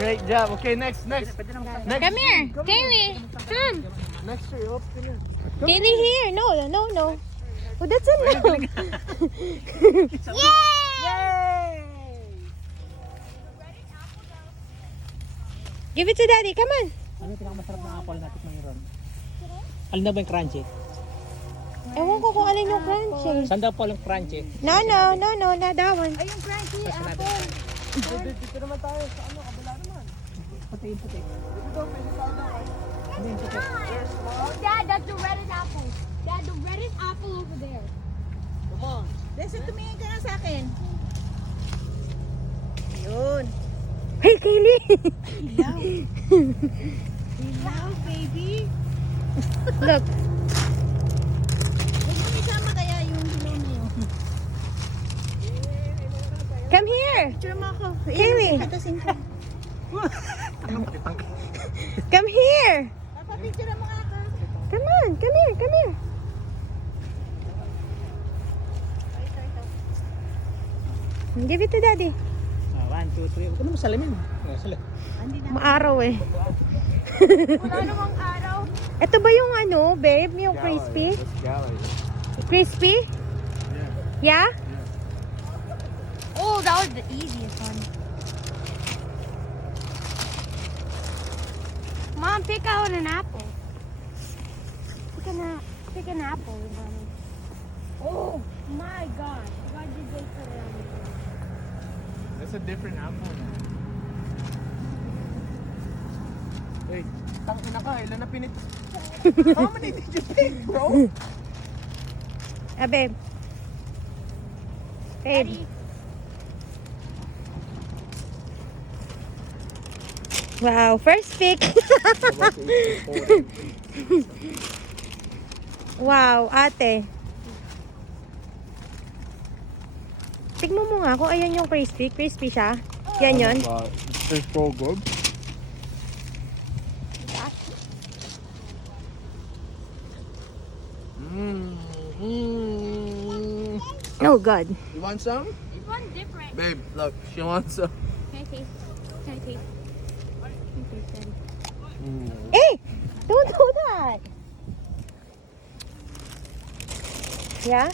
Great job. Okay, next. Next. Come here, Kaylee. Come. Next to you. Kaylee here. No. Oh, that's enough. Yay! Give it to Daddy. Come on. Ano yung pinakamasarap na apple natin ng ron? Alin na ba yung crunchy? Ewan ko kung alin yung crunchy. Saan daw po yung crunchy? No, not that one. Ay, yung crunchy apple. Dito naman tayo sa ano, kabila naman. Puti. Dito, pwede tayo na. Ano yung puti? Dad, that's the reddest apple. Dad, the reddest apple over there. Come on. Listen, tumingin ka na sa akin. Yun. Hey, Kaylee. Hello, baby. Look. Huwag mo isama kaya yung hilaw na yun. Come here. Picture mo ako. Kaylee. Patasin ko. Come here. Papapicture mo ako. Come on. Come here. Give it to Daddy. 1, 2, 3. Huwag ka naman salamin. Sala. Maaraw eh. Wala namang araw. Ito ba yung ano, babe? Yung crispy? Crispy? Yeah? Oh, that was the easiest one. Mom, pick out an apple. Pick an apple. Mommy. Oh my God! Why did they put it on the floor? That's a different apple now. Hey, tangina ka. Ilan na pinit? How many did you pick, bro? Babe. Babe. Daddy. Wow, first pick. Wow, ate. Tignan mo nga kung ayan yung crispy. Crispy siya. Yan yun. It's so good. Oh, God. You want some? This one's different. Babe, look. She wants some. Can I taste? Can I taste? Can I taste, Daddy? Hey! Don't do that! Yeah?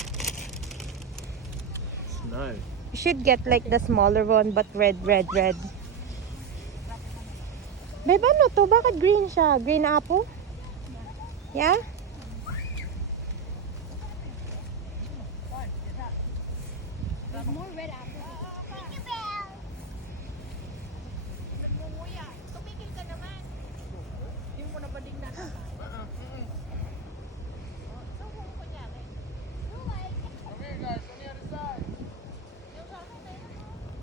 It's nice. You should get like the smaller one but red. Babe, ano to? Bakit green siya? Green apple? Yeah? There's more red apples.